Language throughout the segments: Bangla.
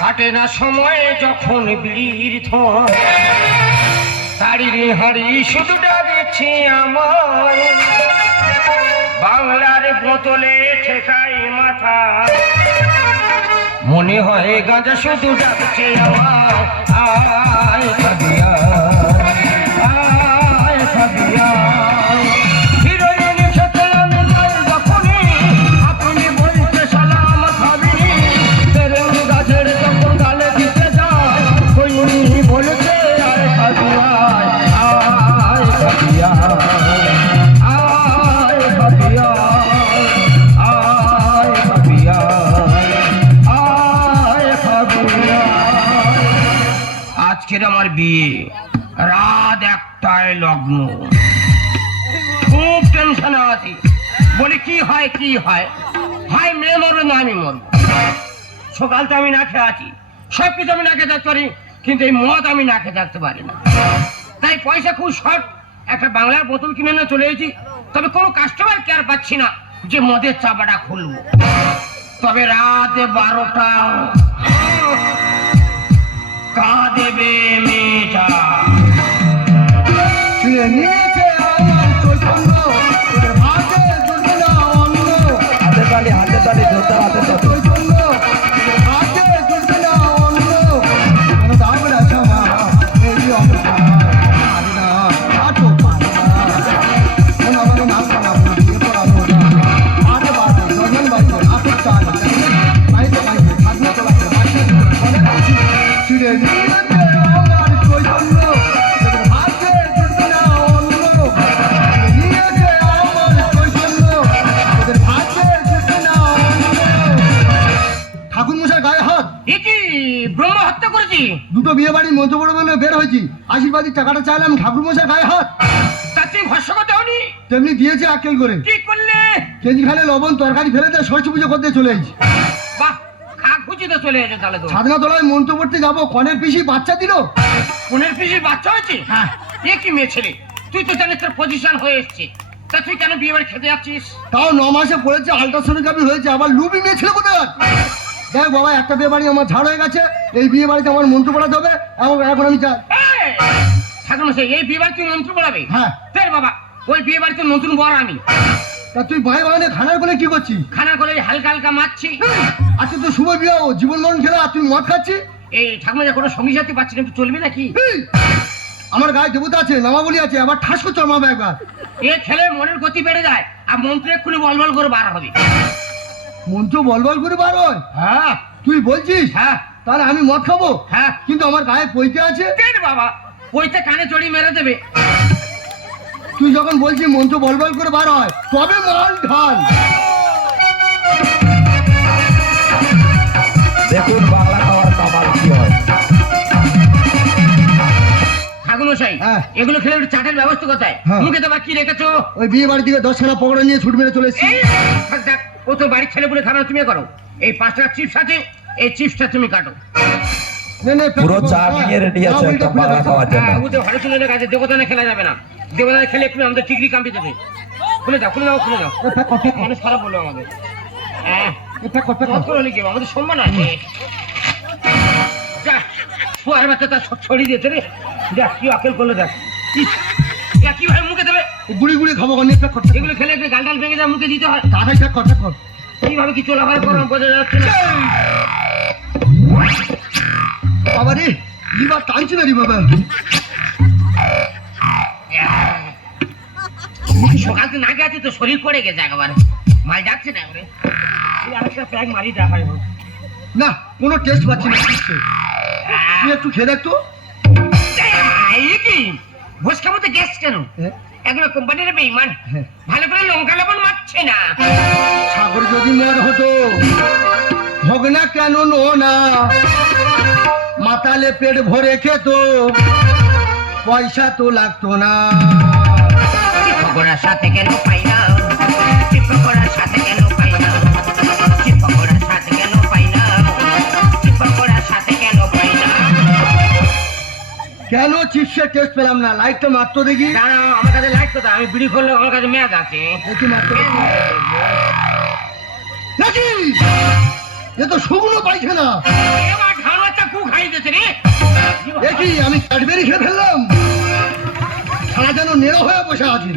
কাটে না সময় যখন বিড়ির থন, হাড়ির হাড়ি শুধু ডাকছে আমার, বাংলার বোতলে ঠেকাই মাথা, মনে হয় গাঁজা শুধু ডাকছে আমার। আয় সাদিয়া, আয় সাদিয়া, হিরোইন খেতে আমি যাই যখনই, আপনি বলতে সালাম খাবিনি, তেরেঙ্গ গাছের যখন গালে দিতে যায়, কইনি বলতে আয় সাদিয়া, আয় সাদিয়া, আয় সাদিয়া, আয় সাদিয়া, আয় সাদিয়া। আজকের আমার বিয়ে, রাত 1টায় লগ্ন, খুব টেনশনে আছি। বলি কি হয় কি হয়, হয় মেয়ে মরবে না আমি মরব। সকাল তো আমি না খেয়ে আছি, সবকিছু আমি না খেয়ে থাকতে পারি, কিন্তু এই মদ আমি না খেয়ে থাকতে পারি না। তাই পয়সা খুব শর্ট, একটা বাংলার বোতল কিনে নিয়ে চলে এসেছি। তবে কোনো কাস্টমার কেয়ার পাচ্ছি না যে মদের চাপাটা খুলবো। তবে রাত 12টা কাঁদেবে মেয়েটা, নিয়েছে আমার চৈতন্য, তোদের ভাগে জুটবে না অন্য। হাতে তালি ধরতে হাতে তালি। চৈতন্য, তোদের ভাগে জুটবে না অন্য। কেন দাম রাখা মা এই অবস্থা, পারি না, আটো পারি না। কেন আমাকে নাম করাবো, বিয়ে করাবো না। আরে বাজে, জন্মের বাজে, আপের চাল, বাইরে বাইরে, খাদ্য তোলাকে, বাচ্চা ঘরে রাখি। ছিঁড়ে নিয়েছে আমার চৈতন্য, তোদের ভাগে জুটবে না অন্য। নিয়েছে আমার চৈতন্য, তোদের ভাগে জুটবে না অন্য। ঠাকুর মশাই গায়ে হাত, এ কি ব্রহ্ম হত্যা করেছি? দুটো বিয়ে বাড়ি মন্ত্র পড়ে বলে বের হয়েছি, আশীর্বাদের টাকাটা চাইলাম, ঠাকুর মশাই গায়ে হাত। তার তুমি ভস্য করতে হনি? তেমনি দিয়েছে আক্কেল করে, কি করলে? কেজি খালে লবণ তরকারি ফেলে দিয়ে সরস্বতী পুজো করতে চলে এসেছি। বাহ, খা খুঁজিতে চলে এসে তাহলে তো। সাধনা তলায় মন্ত্র পড়তে যাবো, কনের পিসি বাচ্চা দিল। কোনের পিসির বাচ্চা হয়েছে? হ্যাঁ। এ কি মেয়ে ছেলে, তুই তো জানিস তোর পজিশন হয়ে এসছে, তা তুই কেন বিয়ে বাড়ি খেতে যাচ্ছিস? তাও 9 মাসে পড়েছে, আল্ট্রাসোনোগ্রাফি হয়েছে, আবার লুবি মেয়ে ছিল কোথায়? দেখ বাবা, একটা বিয়ে বাড়ি আমার ঝাড় হয়ে গেছে, এই বিয়ে বাড়িতে আমার মন্ত্র পড়াতে হবে, এবং এখন আমি যাই। ঠাকুর মশাই, এই বিয়ে বাড়ি তুই মন্ত্র পড়াবে? হ্যাঁ। ফের বাবা, ওই বিয়ে বাড়িতে নতুন বর আমি। তা তুই ভাই বাগানে খানার কোলে কি করছিস? খানা করে হালকা হালকা মারছি। আজকে তো শুভ বিয়ে, জীবন মরণ খেলা, আর তুই মদ খাচ্ছিস। এই ঠাকুর মশাই, কোনো সঙ্গী সাথী পাচ্ছি না, একটু চলবে নাকি? এই, আমার গায়ে দেবতা আছে, নামাবলি আছে, আবার ঠাস করে চড়মাবে একবার। এ খেলে মনের গতি বেড়ে যায়, আর মন্ত্র এক্ষুনি বল বল করে বার হবে। মন্ত্র বল বল করে বার হয়? হ্যাঁ তুই বলছিস? হ্যাঁ তাহলে আমি মদ খাবো? হ্যাঁ। কিন্তু আমার গায়ে পইতে আছে। কেন বাবা, ওইতে কানে চড়ি মেরে দেবে। তুই যখন বলছিস মন্ত্র বল বল করে বার হয়, তবে মাল ঢাল। দেখুন বাংলা খাওয়ার কামাল কি হয়। ঠাকুর মশাই, হ্যাঁ। এগুলো খেলে একটু চাটের ব্যবস্থা কোথায়? হ্যাঁ। মুখে তো কি রেখেছো? ওই বিয়ে বাড়ি থেকে 10খানা পকোড়া নিয়ে ছুট মেরে চলে এসেছি। এই, থাক থাক, ও তোর বাড়ির ছেলে বলে খানা তুমি করো। এই 5 টাকা চিপস আছে, এই চিপসটা তুমি কাটো। নে, নে, পুরো চা নিয়ে রেডি আছে একটা বাংলা খাওয়ার জন্য। হ্যাঁ, ওদের ঘরে চলে কাছে দেবতানে খেলা যাবে না, দেবতানে খেলে একটু আমাদের টিকরি কামড়ে দেবে। খুলে দাও খুলে দাও খুলে দাও, মানুষ খারাপ বললো আমাদের। হ্যাঁ, হলে কি হবে? আমাদের সম্মান আছে। যা, শুয়ার বাচ্চা তার ছড়িয়ে দিয়েছে রে। দেখ কি আকেল করলো, দেখ ইস, এ কিভাবে মুখে দেবে? গুড়ি গুড়ি খাবো, এগুলো খেলে একটু গাল ডাল ভেঙে যায়, মুখে দিতে হয়। তাড়াতাড়ি থাক, কথা কর। কিভাবে কি চলাফেরা করো বোঝা যাচ্ছে না। বাবা রে, লিভার টানছে না রে বাবা। সকাল তো না গেছে তো শরীর পড়ে গেছে একেবারে, মাল যাচ্ছে না এবারে। আরেকটা প্যাক মারি দেখাই হোক। না, কোনো টেস্ট পাচ্ছি না। তুই একটু খেয়ে দেখ তো। এই কি ভোজ খাবো তো গ্যাস কেন? হ্যাঁ। এগুলো কোম্পানির বেইমান, হ্যাঁ। ভালো করে লঙ্কা লবণ মারছে না। সাগর যদি মদ হতো, হোক না কেন না, মাতালে পেট ভরে খেত, পয়সা তো লাগতো না। পকোড়ার সাথে কেন পাই না, পকোড়ার সাথে কেন পাই না, পকোড়ার সাথে কেন পাই না, পকোড়ার সাথে কেন পাই না। কেন চিপসের টেস্ট পেলাম না? লাইটটা মারতো দেখি। দাঁড়াও, আমার কাছে লাইট কোথায়? আমি বিড়ি করলে আমার কাছে মেয়াদ আছে। একটু মারতো। নাকি এ তো শুকনো পায়খানা। এবার ধান বাচ্চা কু খাই দিয়েছে রে। এ কি আমি ক্যাডবেরি খেয়ে ফেললাম? সারা যেন নেড়ো হয়ে বসে আছি।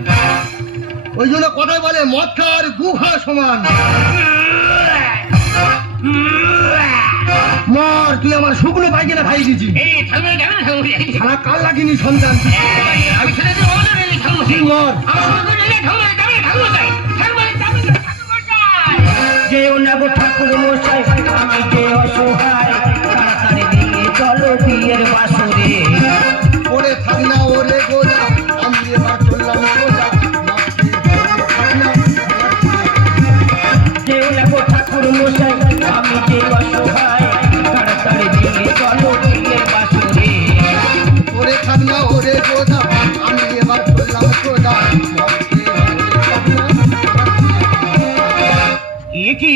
ওই জন্য কথায় বলে মদ খাওয়া আর গু খাওয়া সমান। মর, তুই আমার শুকনো পায়খানা খাই দিয়েছি। এই থামে যাবে না থামে। সারা কাল লাগিনি সন্তান। আমি ছেড়ে দিয়ে বলে রে থামে। তুই মর। আমার সঙ্গে রে থামে যাবে থামে যাই। থামে যাবে থামে যাই। যেও না গো ঠাকুর মশাই আমি যে অসহায় তাড়াতাড়ি নিয়ে চলো বিয়ের বাসরে ওরে থাক না ওরে গোলা, আমি এবার চললাম সোজা। যেও না গো ঠাকুর মশাই আমি যে অসহায় তাড়াতাড়ি নিয়ে চলো বিয়ের বাসরে ওরে থাক না ওরে গোলা, আমি এবার চললাম সোজা। এ কি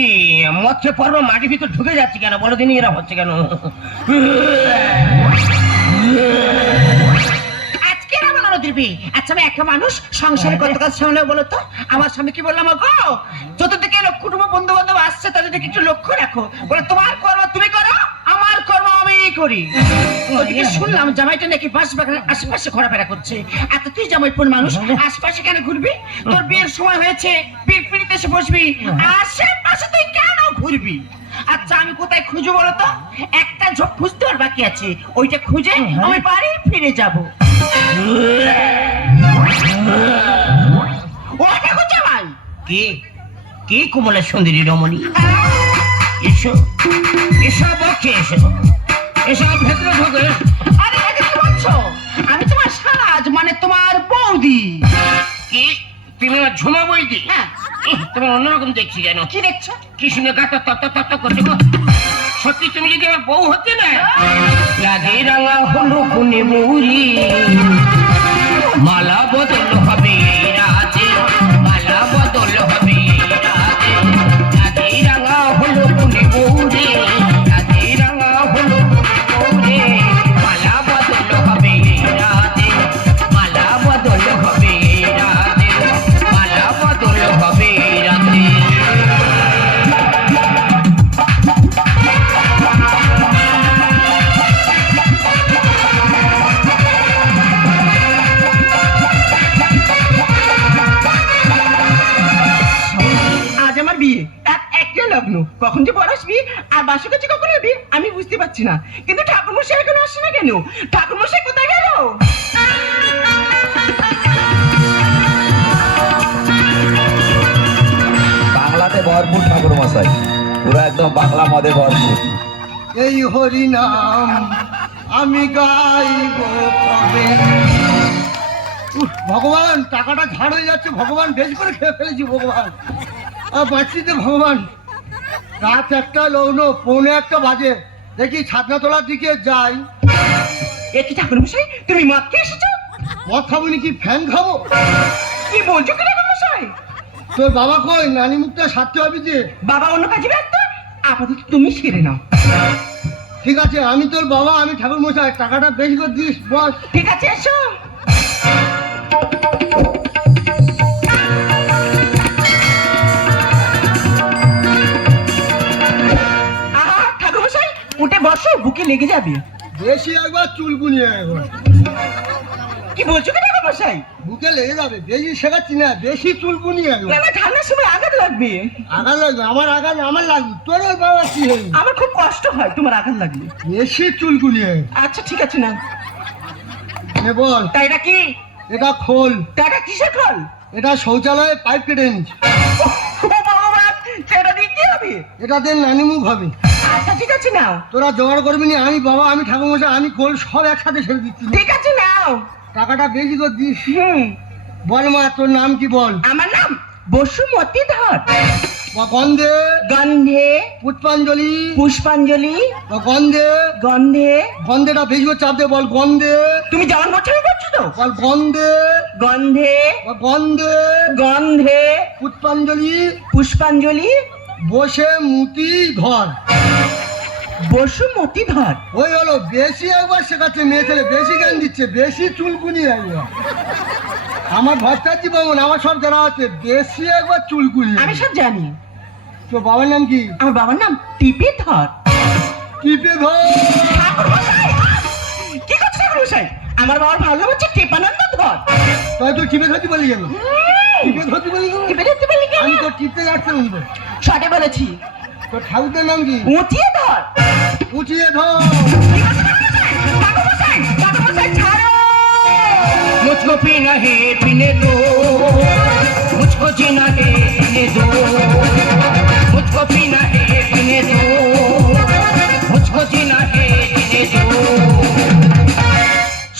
মৎস্য পর্ব মাটির ভিতর ঢুকে যাচ্ছে কেন? বলো দিনই এরা হচ্ছে কেন? আজকে না বানানো দিবি। আচ্ছা আমি একটা মানুষ সংসারে কত কাজ সামলে বলো তো। আমার স্বামী কি বললাম গো, চতুর্দিকে লোক কুটুম্ব বন্ধু বান্ধব আসছে, তাদের দিকে একটু লক্ষ্য রাখো। বলে তোমার কর্ম তুমি করো, আমার কর্ম আমি করি। ওদিকে শুনলাম জামাইটা নাকি বাস বাগানের আশেপাশে ঘোরাফেরা করছে। এত তুই জামাইপুর মানুষ আশেপাশে কেন ঘুরবি? তোর বিয়ের সময় হয়েছে, বিয়ের পিড়িতে এসে বসবি, আশেপাশে তুই কেন ঘুরবি? আচ্ছা আমি কোথায় খুঁজবো বলো তো? একটা ঝোপ খুঁজতে আর বাকি আছে, ওইটা খুঁজে আমি বাড়ি ফিরে যাবো। ওটা খুঁজে ভাই কে কে কোমলের সুন্দরী রমণী? এসো এসো বকে এসো এসো ভেতরে ঢোকে। আরে এটা কি বলছো? আমি তোমার সাজ মানে তোমার বৌদি। কি তুমি আমার ঝুমা বই দি? হ্যাঁ। তোমার অন্যরকম দেখছি কেন? কি দেখছো? কি শুনে গাটা তত্ত তত্ত করছে গো? সত্যি তুমি যদি আমার বউ হতে না, লাগে রাঙা হলো কোনে মৌরি, মালা বদল হবে এই রাতে, মালা বদল হবে এই রাতে, লাগে রাঙা হলো কোনে মৌরি, লাগে রাঙা হলো কোনে মৌরি, মালা বদল হবে এই রাতে, মালা বদল হবে এই রাতে, মালা বদল হবে এই রাতে। আজ আমার বিয়ে, একটা লগ্ন, কখন যে বর আসবি আর বাসর কাছে কখন যাবি আমি বুঝতে পারছি না। কিন্তু ঠাকুরমশাই এখনো আসছে না কেন? ঠাকুরমশাই কোথায় গেল? বাংলাতে ভরপুর ঠাকুর মশাই, পুরো একদম বাংলা মদে ভরপুর। এই হরি নাম আমি গাইব কবে। উফ, ভগবান টাকাটা ঝাড় হয়ে যাচ্ছে। ভগবান বেশ করে খেয়ে ফেলেছি ভগবান। আর বাঁচছি তো ভগবান। রাত একটা লগ্ন, পৌনে একটা বাজে। দেখি ছাদনাতলার দিকে যাই। এ কি ঠাকুরমশাই তুমি মদ খেয়ে এসেছো? মদ খাবো নাকি ফ্যান খাবো? কি বলছো কি ঠাকুরমশাই? তোর বাবা কই? নানি মুখটা সারতে হবে যে। বাবা অন্য কাজে ব্যস্ত, আপাতত তুমি সেরে নাও। ঠিক আছে, আমি তোর বাবা, আমি ঠাকুর মশাই। টাকাটা বেশি করে দিস বস। ঠিক আছে এসো। আহা, ঠাকুরমশাই উঠে বসো, বুকে লেগে যাবে। বেশি একবার চুলকুনি একবার। কি বলছো কি ঠাকুরমশাই? বুকে লেগে যাবে। বেশি শেখাচ্ছি না, বেশি চুলকুনি না একবার। না, ঠান্ডার সময় আঘাত লাগবে। আঘাত লাগবে? আমার আঘাত আমার লাগবে। তোর ওর বাবা কি হয়ে আমার খুব কষ্ট হয় তোমার আঘাত লাগলে। বেশি চুলকুনি আচ্ছা ঠিক আছে না। বল। তা এটা কি? এটা খোল। তা এটা কিসের খোল? এটা শৌচালয়ে পাইপ কেটে এনেছি। ও ভগবান, সেটা দিয়ে কি হবে? এটা দিয়ে নানি মুখ হবে। আচ্ছা ঠিক আছে নাও। তোরা জোগাড় করবি না। আমি বাবা, আমি ঠাকুর মশাই, আমি খোল সব একসাথে ছেড়ে দিচ্ছি। ঠিক আছে নাও। টাকাটা বেশি করে দিস। হুম। বল মা, তোর নাম কি বল? আমার নাম বসুমতী ধর। গন্ধে গন্ধে পুষ্পাঞ্জলি। পুষ্পাঞ্জলি গন্ধে গন্ধে। গন্ধেটা বেশি করে চাপ দে। বল গন্ধে। তুমি যেমন বলছো আমি বলছো তো। বল গন্ধে গন্ধে গন্ধে গন্ধে পুষ্পাঞ্জলি পুষ্পাঞ্জলি বসে মুতি ধর। বসুমতী ধর। ওই হলো বেশি একবার শেখাচ্ছে মেয়ে ছেলে, বেশি জ্ঞান দিচ্ছে, বেশি চুলকুনি একবার। আমার ভট্টাচার্য বাবন আমার সব জানা আছে, বেশি একবার চুলকুনি। আমি সব জানি। তোর বাবার নাম কি? আমার বাবার নাম টিপে ধর। টিপে ধর। কি করছে ঠাকুরমশাই? আমার বাবার ভালো নাম হচ্ছে টিপানন্দ ধর। তাই তো টিপে ধরতে বলি কেন? টিপে ধরতে বলি কেন? টিপে ধরতে বললি কেন? আমি তো টিপতে যাচ্ছিলাম তো। শর্টে বলেছি তোর ঠাকুরটার নাম কি? উঁচিয়ে ধর। উঠিয়ে ধর। ঠাকুরমশাই, ঠাকুরমশাই ছাড়ো। मुझको पीना है पीने दो, मुझको जीना है जीने दो, मुझको पीना है पीने दो, मुझको जीना है जीने दो।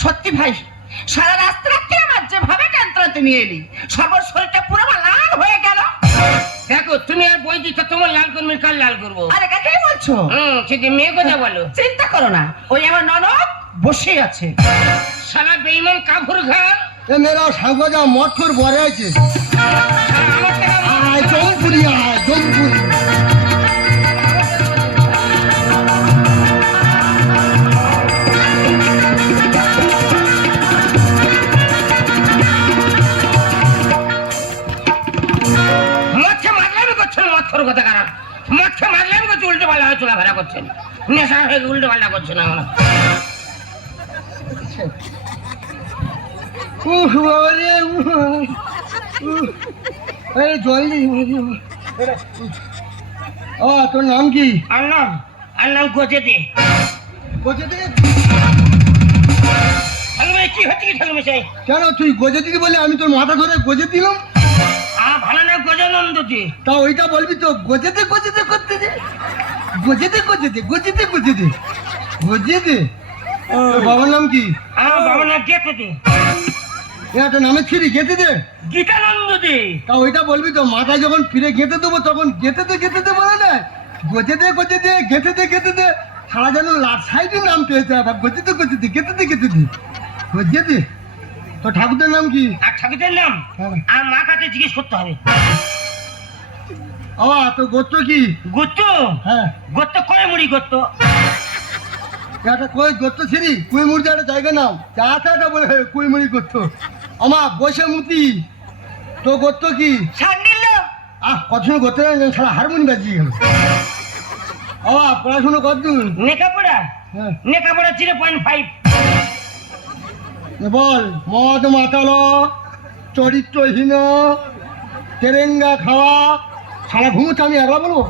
সত্যি ভাই, সারা রাস্তা রাত্রি আমার যেভাবে যন্ত্রণাতে নিয়ে এলি, সর্বর শরীরটা পুরো আমার লাল হয়ে গেল। দেখো তুমি আর বই দিচ্ছ, তোমার লাল করবি, কাল লাল করবো। আরে কাকে বলছো? সেটি মেয়ে কথা বলো। চিন্তা করো না, ওই আমার ননদ বসে আছে। শালা বেঈমান কাফুর ঘা। এ মেরা সাগজা মঠর বরে আছে। আমার টাকা আয় জমপুরি, আয় জমপুরি। মৎস্য মারলামি করছেন, মৎস্যর কথা খারাপ। মৎস্য মারলামি করছে, উল্টো পাল্টা হয়ে চলাফেরা করছেন, নেশা হয়ে উল্টো পাল্টা করছেন। আমরা উহ বাবারে, আরে জল দি। ও তোর নাম কি? আর নাম গোজে দে। গোজে দে। ঠাকুমা কি হচ্ছে কি ঠাকুমা চাই? কেন তুই গোজে দিদি বলে আমি তোর মাথা ধরে গোজে দিলাম? ভালো না গজানন্দ দে। তা ওইটা বলবি তো, গোজেতে গোজেতে করতে দে। গোজেতে গোজেতে গোজেতে গোজেতে গোজেতে। তোর বাবার নাম কি? আমার বাবা না গেতে দে। একটা নামে ছিড়ি গেতে দে। গীতানন্দ দে। তা ওইটা বলবি তো, মাথায় যখন ফিরে গেতে দেবো তখন গেতে দে বলে না, গোজেতে গোজেতে গেতে দে। সারা যেন লাট সাইডের নাম পেয়েছে, আবার গোজেতে গেতে দে গোজেতে। তো ঠাকুরদের নাম কি? আর ঠাকুরের নাম হ্যাঁ। আর মা কাছে জিজ্ঞেস করতে হবে। ও তোর গোত্র কি? গোত্র? হ্যাঁ, গোত্র কয় মুড়ি গোত্র? একটা কই গোত্র ছিড়ি কুইমুড়ি একটা জায়গা নাম চা চাটা বলে কুইমুড়ি গোত্র। আমার বসে মুতি। তো গোত্র কি? সান্ডিল্য। কত সময় গোত্র সারা হারমোনি বাজিয়ে গেল। পড়াশুনো কত দূর? নেকাপড়া? হ্যাঁ, নেকাপড়া 0.5। বল। মদ মাতালো, চরিত্রহীন, তেরেঙ্গা খাওয়া। সারা ঘুমোচ্ছ, আমি একলা বলবো?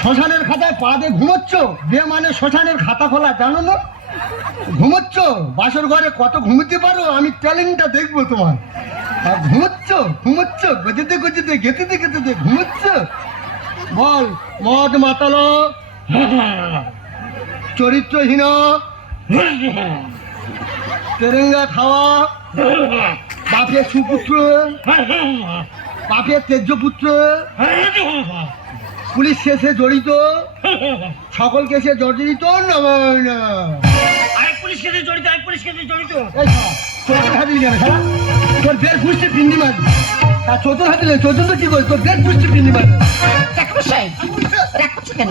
শ্মশানের খাতায় পা দিয়ে ঘুমোচ্ছ? বিয়ে মানে শ্মশানের খাতা খোলা, জানো না? ঘুমোচ্ছ বাসর ঘরে, কত ঘুমোতে পারো আমি ট্যালেন্টটা দেখবো তোমার। আর ঘুমোচ্ছ গজেতে গেতে ঘুমোচ্ছ। বল। মদ মাতালো, চরিত্রহীন, তেরেঙ্গা খাওয়া, বাপের সুপুত্র, বাপের তেজ্য পুত্র, পুলিশ কেসে জড়িত, সকল কেসে জড়িত। আরেক পুলিশ কেসে জড়িত, আরেক পুলিশ কেসে জড়িত। চোদ্দ হাতে যাবে সারা, তোর বেশ বুঝতে পিন্ডি মারবি। আর চোদ্দ হাতে চোদ্দ কি বল, তোর বেশ বুঝতে পিন্ডি মারবি। ঠাকুরমশাই, রাখছো কেন?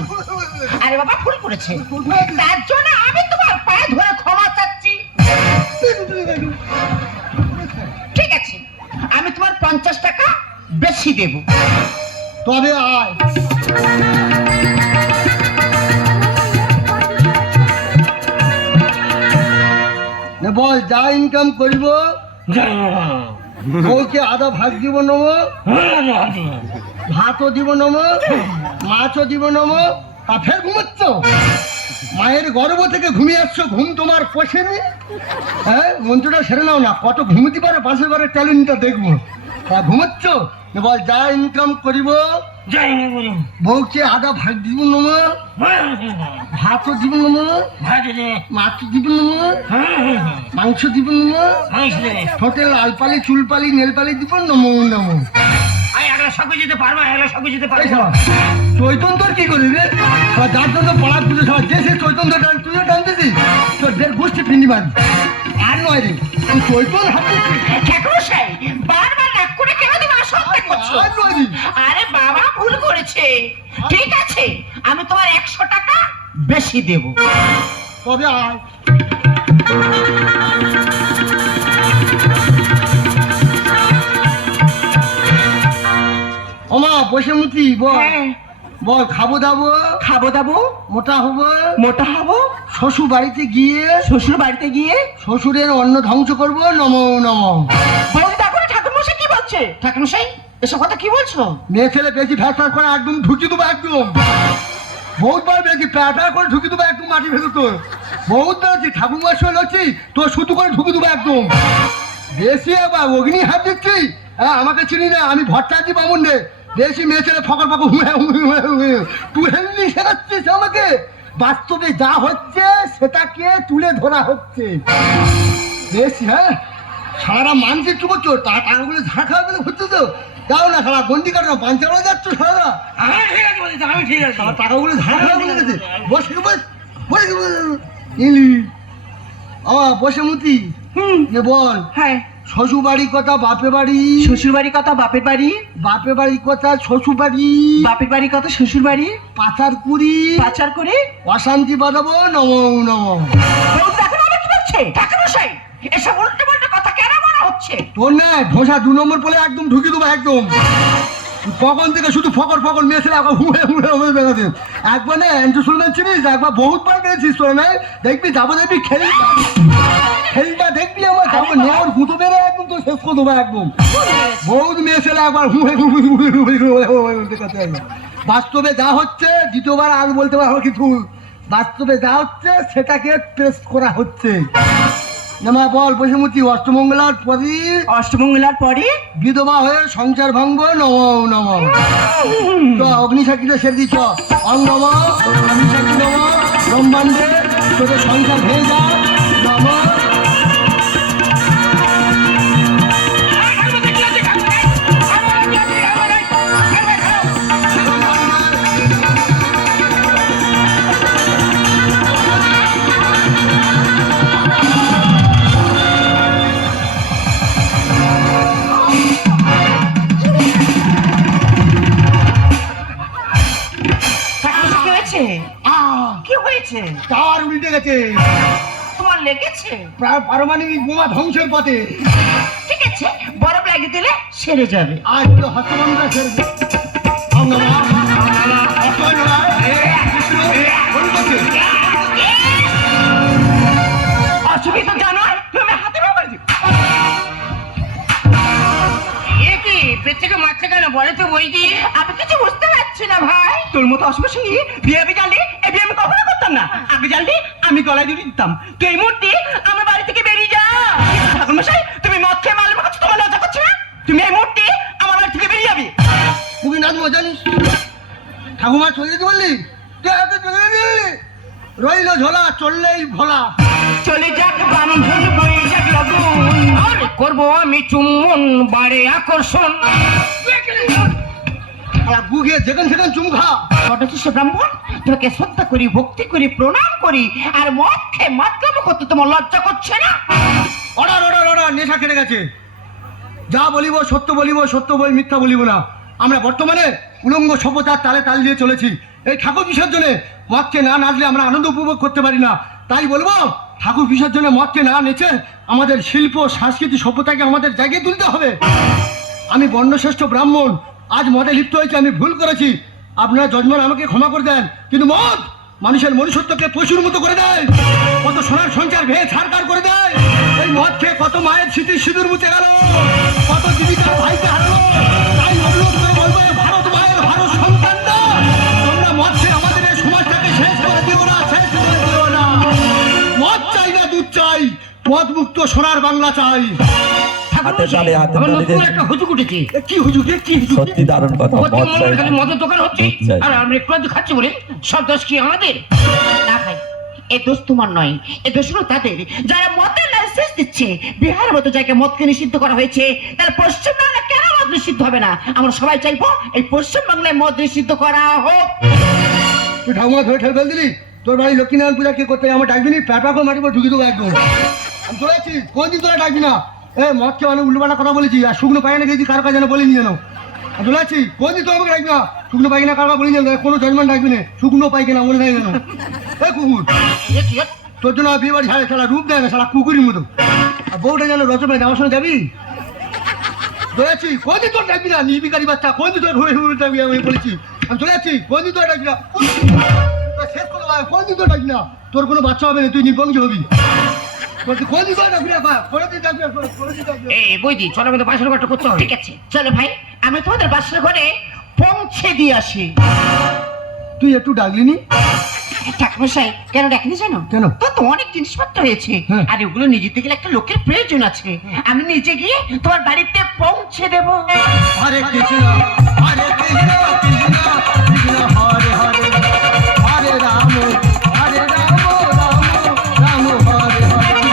আরে বাবা ভুল করেছে, তার জন্য আমি তোমার পায়ে ধরে ক্ষমা চাচ্ছি। ঠিক আছে, আমি তোমার 50 টাকা বেশি দেব। তবে আয়। বল। যা ইনকাম করিব বউকে আধা ভাগ দিব নম, ভাতও দিব নম, মাছও দিব নম। তা ফের ঘুমাচ্ছ? মায়ের গর্ভ থেকে ঘুমিয়ে আসছো, ঘুম তোমার পোষেনি? হ্যাঁ, মন্ত্রটা সেরে নাও না, কত ঘুমোতে পারো পাশের ঘরের ট্যালেন্টটা দেখবো। তা ঘুমাচ্ছ? বল। যা ইনকাম করিব বউকে আধা ভাগ দিব নম, ভাতও দিব নম, মাছ দিব নম, মাংস দিব নম, ঠোঁটে লাল পালি চুল পালি নেল পালি দিব নম নম। চৈতন তোর কি করি রে? যার জন্য পড়া পুজো সবাই যে সে চৈতন তুইও টানতেছিস, তোর দেড় গোষ্ঠী পিন্ডি মারবি। আর নয় রে, তুই চৈতন হাতে ঠাকুরমশাই, বারবার নাক করে কেন তুমি অসম্মান করছো? আর নয় রে। আরে বাবা ভুল করেছে। ঠিক আছে, আমি তোমার 100 টাকা বেশি দেব। তবে আয়। ওমা বসে মুতি বল হ্যাঁ বল খাবো দাবো খাবো দাবো মোটা হবো মোটা হবো শ্বশুর বাড়িতে গিয়ে শ্বশুর বাড়িতে গিয়ে শ্বশুরের অন্ন ধ্বংস করবো নম নম। বৌদি দেখো ঠাকুর মশাই কি বলছে। ঠাকুর মশাই এসব কথা কি বলছো? মেয়ে ছেলে বেশি ফ্যাসফ্যাস করে একদম ঢুকি দেবো একদম বহুতবার বেশি প্যাটা করে ঢুকি দেবো একদম মাটি ভেতর তোর বহুত বেড়েছি ঠাকুর মশাই হচ্ছি তোর শুধু করে ঢুকি দেবো একদম বেশি আবার অগ্নি হাত দিচ্ছি। হ্যাঁ আমাকে চিনি না আমি ভট্টাচার্য বামুন রে বেশি মেয়ে ছেলে ফকর ফকর তুই হেলদি শেখাচ্ছিস আমাকে বাস্তবে যা হচ্ছে সেটাকে তুলে ধরা হচ্ছে বেশি। হ্যাঁ সারা মানসিক কি করছো টাকাগুলো ঝাড় খাওয়া গেলে হচ্ছে তো যাও না সারা গন্ডি কাটো পাঞ্চারা যাচ্ছ সারা আমি ঠিক আছে বলছি, আমি ঠিক আছে। সারা টাকাগুলো ঝাড় খাওয়া বলে গেছে বসে বস বসে ইলি বসে মুতি বল হ্যাঁ শ্বশুর বাড়ির কথা বাপের বাড়ি শ্বশুর বাড়ির কথা বাপের বাড়ি বাপের বাড়ির কথা শ্বশুর বাড়ি বাপের বাড়ির কথা শ্বশুর বাড়ি পাচার কুড়ি পাচার করে অশান্তি বাঁধাবো নম নম। বৌদি দেখো না কি বলছে ঠাকুর মশাই। এসব উল্টো পাল্টা কথা কেন বলা হচ্ছে? তোর না ধোসা 2 নম্বর বলে একদম ঢুকি দেবো একদম কখন থেকে শুধু ফকর ফকর মেয়েছিল একবার হুয়ে হুয়ে হুয়ে বেড়াতে একবার না এন্ট্রোসলমেন্ট চিনিস একবার বহুতবার বেড়েছিস তোর না দেখবি যাবো দেখবি খেলটা দেখবি আমার যাবো নেওয়ার গুঁতো বেড়ে একদম তো শেষ করে দেবো একদম বহুত মেয়েছিল একবার হুয়ে হুয়ে হুয়ে হুয়ে হুয়ে বাস্তবে যা হচ্ছে দ্বিতীয়বার আর বলতে পারবো কিছু বাস্তবে যা হচ্ছে সেটাকে টেস্ট করা হচ্ছে। নেমা বল বসে মুচি অষ্টমঙ্গলার পরই অষ্টমঙ্গলার পরে বিধবা হয়ে সংসার ভাঙবো নম নম। তো অগ্নিসাক্ষীটা সেরে দিচ্ছ অঙ্গম অগ্নিসাক্ষী নম ব্রহ্মাণ্ডে তোদের সংসার ভেঙে যা নম। ঠাকুর মশাই, কি হয়েছে? কি হয়েছে? টাওয়ার উল্টে গেছে তোমার লেগেছে? পারমাণবিক বোমা ধ্বংসের পথে ঠিক আছে বরফ লাগিয়ে দিলে সেরে যাবে। আজ তো হস্তমন্ত্র সেরে অঙ্গম অসুবিধা জানো তুমি হাতে ব্যবহার এ কি পেটটাকে মারছে কেন বলে তো বই দিয়ে। আমি কিছু বুঝতে পারছি না ভাই। তোর মতো অসুবিধা সঙ্গে বিয়ে জানলে এই বিয়ে আমি কখনো করতাম না। আগে জানলে আমি গলায় দিয়ে দিতাম তুই এই মুহূর্তে আমার বাড়ি থেকে বেরিয়ে যা। ঠাকুর মশাই তুমি মদ খেয়ে মাল মাখাচ্ছ তোমার লজ্জা করছে না? তুমি এই মুহূর্তে আমার বাড়ি থেকে বেরিয়ে যাবে। খুবই নাচ জানিস ঠাকুমা চলে যেতে বললি তুই এত চলে যেতে রইল ঝোলা চললেই ভোলা চলে যাক বান্ধন বয়ে যাক লগন। আর করবো আমি চুম্বন বাড়ে আকর্ষণ। গুগে যেখান সেখান চুমখা ছোট ব্রাহ্মণ তোমাকে শ্রদ্ধা করি ভক্তি করি প্রণাম করি আর মদ খেয়ে মাতলাম করতে তোমার লজ্জা করছে না? অর্ডার অর্ডার অর্ডার নেশা কেটে গেছে যা বলিব সত্য বলিব সত্য বই মিথ্যা বলিব না। আমরা বর্তমানে উলঙ্গ সভ্যতার তালে তাল দিয়ে চলেছি। এই ঠাকুর বিসর্জনে মদকে না নাচলে আমরা আনন্দ উপভোগ করতে পারি না। তাই বলবো ঠাকুর বিসর্জনে মদকে না নেচে আমাদের শিল্প সংস্কৃতি সভ্যতাকে আমাদের জায়গায় তুলতে হবে। আমি বর্ণশ্রেষ্ঠ ব্রাহ্মণ আজ মদে লিপ্ত হয়েছে আমি ভুল করেছি আপনারা যজমান আমাকে ক্ষমা করে দেন। কিন্তু মদ মানুষের মনুষ্যত্বকে পশুর মতো করে দেয় কত সোনার সঞ্চার ভেঙে ছাড়কার করে দেয়। ওই মদ খেয়ে কত মায়ের স্মৃতি সিঁদুর মুছে গেল কত জীবিকার ভাইকে হারালো। তাই অনুরোধ করে বলবো ভারত মায়ের ভারত সন্তানরা তোমরা মদ খেয়ে আমাদের এই সমাজটাকে শেষ করে দিও না শেষ করে দিও না। মদ চাই না দুধ চাই মদ মুক্ত সোনার বাংলা চাই। হাতে তালে হাতে আমার তালি নতুন একটা হুজুক উঠেছে। এ কি হুজুর এ কি হুজুর সত্যি দারুণ কথা প্রতি মদ মঙ্গলবার চাই খালি মদের দোকান হচ্ছে দুধ চাই। আর আমরা একটু আধটু খাচ্ছি বলে সব দোষ কি আমাদের? না ভাই এ দোষ তোমার নয় এ দোষ হলো তাদের যারা মদের লাইসেন্স দিচ্ছে। বিহারের মতো জায়গায় মদকে নিষিদ্ধ করা হয়েছে তাহলে পশ্চিমবাংলা কেন মদ নিষিদ্ধ হবে না? আমরা সবাই চাইবো এই পশ্চিমবাংলায় মদ নিষিদ্ধ করা হোক। তুই ঠাকুমা ধরে ঠেল ফেল দিলি তোর বাড়ি লক্ষ্মীনারায়ণ পূজা কে করতে আমার ডাকবি নি প্যাপা করে মাটি করে ঢুকি দেবো একদম। আমি চলে যাচ্ছি কোনদিন তোরা ডাকবি না। এ মদ খেয়ে অনেক উল্টোপাল্টা কথা বলেছি আর শুকনো পায়খানা খেয়েছি কার কাছে যেন বলিনি যেন। আমি চলে যাচ্ছি কোনদিন তোর আমাকে ডাকবি না শুকনো পায়খানা কারবার বলি যেন কোনো জজমান ডাকবি না শুকনো পায়খানা মনে থাকে যেন। এ কুকুর তোর জন্য বিয়ে বাড়ি ছাড়ে সারা রূপ দেয় না সারা কুকুরের মতো। আর বউটা যেন রচনায় যাওয়ার সময় যাবি চলে যাচ্ছি কোনদিন তোর ডাকবি না নির্বিকারী বাচ্চা কোনদিন তোর হয়ে হয়ে ডাকবি আমি বলেছি আমি চলে যাচ্ছি কোনদিন তোর ডাকবি না শেষ করে কোনদিন তোর ডাকবি না তোর কোনো বাচ্চা হবে না তুই নির্বংশ হবি কোনদিন তোর ডাকবি না কোনদিন ডাকবি না কোনদিন ডাকবি না এই বৈদি চলো আমাদের বাসর ঘরটা করতে হবে ঠিক আছে চলো ভাই আমি তোমাদের বাসর ঘরে পৌঁছে দিয়ে আসি। তুই একটু ডাকলিনি ঠাকুরমশাই কেন ডাকিনি জানো? কেন? তোর তো অনেক জিনিসপত্র হয়েছে হ্যাঁ। আর ওগুলো নিজে থেকে একটা লোকের প্রয়োজন আছে, আমি নিজে গিয়ে তোমার বাড়িতে পৌঁছে দেবো। হরে কৃষ্ণ হরে কৃষ্ণ কৃষ্ণ কৃষ্ণ হরে হরে হরে রাম রাম রাম হরে হরে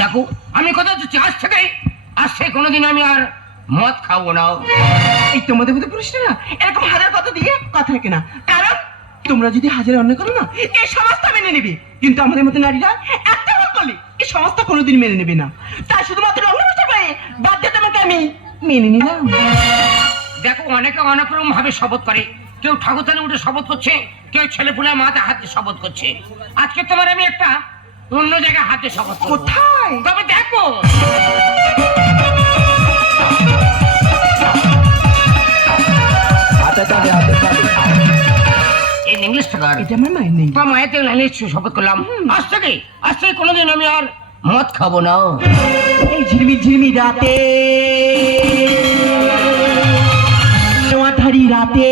দেখো আমি কথা দিচ্ছি আজ থেকে কোনোদিন আমি আর মদ খাবো না। এই তোমাদের মধ্যে পুরুষরা না এরকম হাজার কথা দিয়ে কথা রাখে না, কারণ তোমরা যদি হাজার অন্য করো না এই সমাজটা মেনে নেবে, কিন্তু আমাদের মতো নারীরা একটা ভুল করলে এই সমাজটা কোনোদিন মেনে নেবে না। তাই শুধুমাত্র অঙ্গনবাড়ি পায়ে বাধ্য তোমাকে আমি মেনে নিলাম। দেখো অনেকে অনেক রকম ভাবে শপথ করে, কেউ ঠাকুরতানে উঠে শপথ করছে, কেউ ছেলে পুলে মাথা হাতে শপথ করছে। আজকে তোমার আমি একটা অন্য জায়গায় হাতে শপথ করবো। কোথায়? তবে দেখো হাতে তালি হাতে তালি এই ইংলিশ টাকার এটা আমার মায়ের নেই। বা মায়ের থেকে লাইনে শপথ করলাম আজ থেকে কোনোদিন আমি আর মদ খাবো না। এই ঝিলমি ঝিলমি রাতে নোয়াধারি রাতে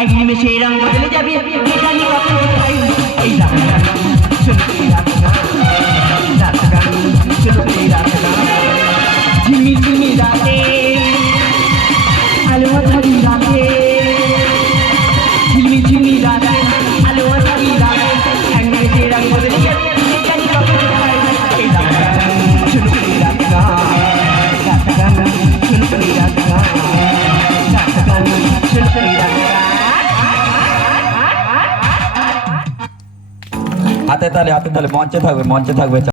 এক নিমেষে রং বদলে যাবে, এটা নিয়ে কখন কোথায়? এই রাত গান শোনো এই রাত গান, রাত গান শোনো এই রাত গান, ঝিলমি ঝিলমি রাতে আলো আধারি রাতে, ঝিলমি ঝিলমি রাতে আলো আধারি রাতে এক নিমেষে রং বদলে যাবে, এটা নিয়ে কখন কোথায়? এই রাত গান শোনো এই রাত গান, রাত গান শোনো এই রাত গান, রাত গান শোনো এই রাত গান। হাতে তালি মঞ্চে থাকবে